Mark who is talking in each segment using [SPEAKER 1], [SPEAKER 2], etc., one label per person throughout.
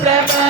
[SPEAKER 1] Prabhupada,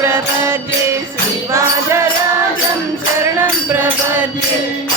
[SPEAKER 1] प्रपद्ये श्रीवादराजं शरणं प्रपद्ये।